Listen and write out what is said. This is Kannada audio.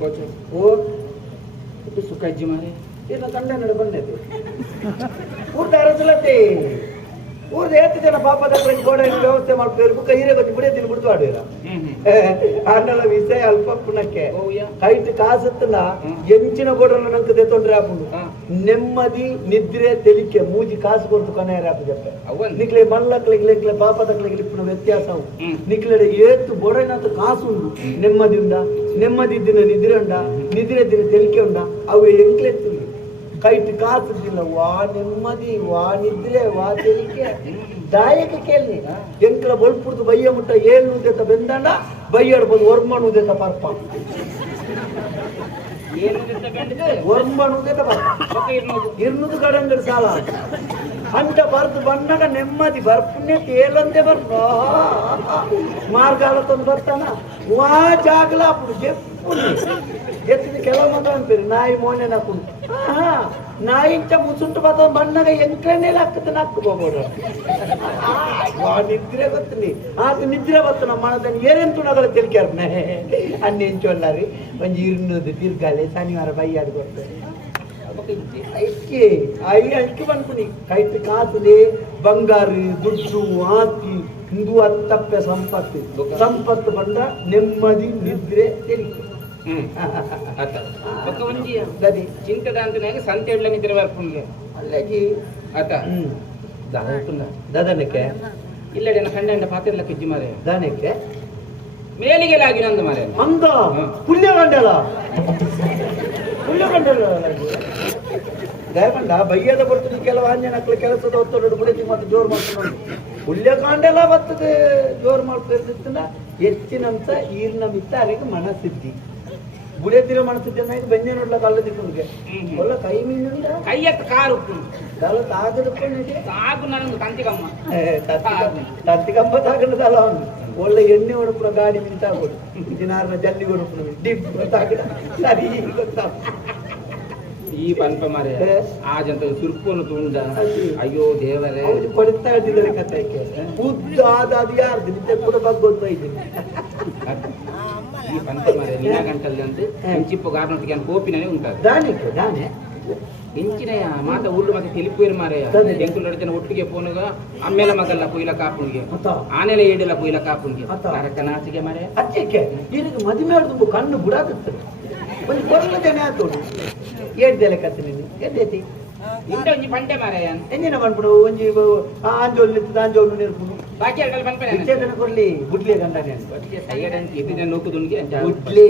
ಓ ಇದು ಸುಖ ಅಜ್ಜಿ ಮಾರೆ ಏನು ಕಂಡ ನಡೆ ಬಂದೈತೆ ಊರ್ದ ಅರಸಲತ್ತಿ ಊರ್ದ ಜನ ಪಾಪದ ಗೋಡ ವ್ಯವಸ್ಥೆ ಮಾಡ್ಬೇಕು ಕೈರೇ ಗೊತ್ತಿ ಬಿಡೇ ತಿನ್ ಬಿಡ್ತು ಆಡಿರ ಹ್ಮ್ ವಿಷಯ ಅಲ್ಪ ಪುಣಕ್ಕೆ ಕೈಟ್ ಕಾಸತ್ತಲ್ಲ. ಎಂಚಿನ ಗೋಡಲ್ಲ ನಂಕದೆ ತೊಂದ್ರೆ ಆಪುಂಡು ನೆಮ್ಮದಿ ನಿದ್ರೆ ತೆಲಿಕೆ ಮೂಜಿ ಕಾಸು ಕೊಡ್ತು ಕೊನೆಯ ಅವನ್ ನಿಕ್ಲೆ ಮಲ್ಲಕ್ಲಿಗ್ಲಿಕ್ಲೆ ಪಾಪದಕ್ಲಿಗೆ ಇಪ್ಪನ ವ್ಯತ್ಯಾಸವು ಹ್ಮ್. ನಿಕ್ಲೆಡೆ ಏತು ಬೊಡನಂತ ಕಾಸು ಉಂಡು ನೆಮ್ಮದಿ ಉಂಡ ನೆಮ್ಮದಿ ದಿನ ನಿದ್ರೆ ಉಂಡ ನಿದ್ರೆ ದಿನ ತೆಲಿಕೆ ಉಂಡ ಅವು ಎಂಕ್ಲೆತ್ತಿಲ್ಲ ಕೈಟ್ ಕಾಸುದಿಲ್ಲ ವಾ ನೆಮ್ಮದಿ ವಾ ನಿದ್ರೆ ವಾ ತೆಲಿಕೆ. ದಾಯಕ ಕೇಳಿ ಎಂಕ್ಲ ಬಲ್ಪುಡ್ದು ಬಯ್ಯ ಮುಟ್ಟ ಏಳು ಉದೇತ ಬೆಂದಂಡ ಬೈಯಾಡ್ಬೋದು ವರ್ಮಣ್ ಉದೇತ ಪರ್ಪ. ವರ್ಮಣ್ ಉದೇತ ಪರ್ಪ. ಇರ್ನುದು ಕಡಂಗಡ ಸಾಲ. ಅಂತ ಬರ್ದು ಬಂದಾಗ ನೆಮ್ಮದಿ ಬರ್ಪುಣ್ಯ ತೇಲಂತೆ ಬರ್ಬೋ ಮಾರ್ಗಾಲ ತಂದು ಬರ್ತಾನ ವಾ ಜಾಗಲ ಅಪ್ಪು ಜೆಪ್ಪು ಎತ್ತಿನ ಕೆಲವು ಮಾತ್ರ ಅಂತೀರಿ ನಾಯಿ ಮೋನೆ ನಾಯಿ ನಾಯಿಂಚ ಮುಸುಂಟು ಬತ್ತ ಬಣ್ಣಗ ಎಂಕ್ರನೇ ಹಾಕತ್ತೆ ನಾಕು ಬೋಬೋಡು ವಾ ನಿದ್ರೆ ಬತ್ತನಿ ಆತ ನಿದ್ರೆ ಬತ್ತನ ಮನದನ್ ಮನದಲ್ಲಿ ಏನೇನು ತುಣಗಳು ತಿಳ್ಕ್ಯಾರ ಅನ್ನ ಎಂಚು ಅಲ್ಲಾರಿ ಒಂದು ಇರ್ನದು ದೀರ್ಘಾಲೆ ಶನಿವಾರ ಬೈ ಅದು ಬರ್ತದೆ ಐಕೆ ಐ ಅಂಕಿ ಬಂದ್ಬಿಡಿ ಕೈಟ್ ಕಾಸುಲೆ ಬಂಗಾರು ದುಡ್ಡು ಆಸ್ತಿ ಹಿಂದೂ ಅತ್ತಪ್ಪೆ ಸಂಪತ್ತು. ಸಂಪತ್ತು ಬಂದ ನೆಮ್ಮದಿ ನಿದ್ರೆ ತೆರಿಗೆ ಹ್ಮ್. ಆತ. ಪಕ್ಕ ಒಂಜಿ ಗದಿ. ಚಿಂತದ ಅಂತ ಸಂತೆ ಇಡ್ಲ ನಿದ್ರೆ ಬರ್ಪುನ್ಗೆ ಅಲ್ಲಾಗಿ. ಆತ. ಹ್ಮ್. ದಾದ ದದನಕ್ಕೆ? ಇಲ್ಲಡೆ ಕಂಡ ಪಾತಿರ್ಲ ಕಿಜ್ಜಿ ಮಾರೆ ದಾನಕ್ಕೆ? ಮೇಲಿಗೆ ಲಾಗಿ ನಂದು ಮಾರೆ ಅಂದ. ಪುಲ್ಯ ಗಂಡಲ? ಪುಲ್ಯ ಗಂಡಲ ದಯಕಂಡ ಬಯ್ಯದ ಬರ್ತದೆ ಕೆಲವು ಆಂಜನ ಕೆಲಸದ ಒತ್ತಡ ಬಿಡತಿ ಮತ್ತೆ ಜೋರು ಮಾಡ್ಕೊಂಡು ಪುಲ್ಯ ಕಾಂಡೆಲ್ಲ ಬರ್ತದೆ ಜೋರು ಮಾಡ್ತಿರ್ತಿತ್ತನ ಹೆಚ್ಚಿನಂತ ಈರ್ನ ಮಿತ್ತ ಅಲ್ಲಿಗೆ ಮನಸ್ಸಿದ್ದಿ ಬುಡೆದಿರೋ ಮನಸ್ಸಿದ್ದೆ ಅನ್ನೋದು ಬೆಂಜೆ ನೋಡ್ಲ ಕಲ್ಲ ದಿಕ್ಕುಂಗೆ ಒಳ್ಳೆ ಕೈ ಮೀನುಂಡ ಕೈ ಎತ್ತ ಕಾರು ಉಪ್ಪು. ಕಲ್ಲ ತಾಗು ನನಗೆ ತಂತಿಗಮ್ಮ. ತಂತಿಕಂಬ ತಾಗಡದಲ್ಲ ಅವನು. ಒಳ್ಳೆ ಎಣ್ಣೆ ಹೊಡಪುರ ಗಾಡಿ ನಿಂತಾಗೋದು ದಿನಾರ್ನ ಜಲ್ಲಿ ಹೊಡಪುರ ಡಿಪ್ ತಾಗಡ ಸರಿ ಗೊತ್ತಾ ಈ ಪನ್ಪ ಮಾರೆ ಆ ಜಂತ ಸುರ್ಪುನು ತುಂಡ ಅಯ್ಯೋ. ದೇವರೇ. ಅವನು ಕೊಡ್ತಾ ಇದ್ದಿದ್ದಾರೆ ಕಥೆ ಉದ್ದ ಆದ ಅದು ಯಾರ್ದು? ನಿಜ ಕೂಡ ಬಗ್ಗೋದು ಇದ್ದೀನಿ ಈ ಪನ್ಪ ಮಾರೆ ನಿನ್ನ ಗಂಟಲ್ಲಿ ಅಂದ್ರೆ ಹೇ. ಇಂಚಿಪ್ಪು ಗಾರ್ನೊಟ್ಟಿಗೆ ಕೋಪಿನೇ ಉಂಟದು. ದಾನಿಕ್ಕೆ ದಾನೆ? ಇಂಚಿನಯ ಮಾತ ಊರ್ಲು ಮತ್ತೆ ತಿಳಿಪುಯರ್ ಮಾರೆಯ. ಎಂಕುಲು ಜನ ಒಟ್ಟಿಗೆ ಪೋನುಗ ಅಮ್ಮೆಲ ಮಗಲ್ಲ ಪುಯ್ಲ ಕಾಪುನಿಗೆ ಆನೆಲೆ ಏಡಿಲ್ಲ ಪುಯ್ಲ. ಕರಕ ನಾಚಿಗೆ ಮಾರೆ ಅಚ್ಚಕ್ಕೆ ಇದಕ್ಕೆ ಮದುವೆ ಕಣ್ಣು ಬುಡಾಕತ್ತದೆ ಒಂದು ಕೊರಲು ಜನ ಆತೋಡು ಎಡ್ದೆಲೆ ಕತ್ತೆ ನಿನ್ನ ಎದ್ದೇತಿ ಇಂದ ಒಂಜಿ ಪಂಡೆ ಮಾರಾಯ ಎಂಜಿನ ಪನ್ಪುಡು ಒಂಜಿ ಆಂಜೋಲ್ ನಿಂತದ ಆಂಜೋಲ್ ನಿರ್ಪುಡು ಬಾಕಿ ಎರಡು ಪನ್ಪೆ ವಿಚ್ಛೇದನ ಕೊಡ್ಲಿ. ಬುಡ್ಲಿ ಕಂತಾನೆ ಅಂತ ಸೈಯಡ್ ಅಂತ ಎದ್ದಿನ ನೂಕುದುಣ್ಗೆ ಬುಡ್ಲಿ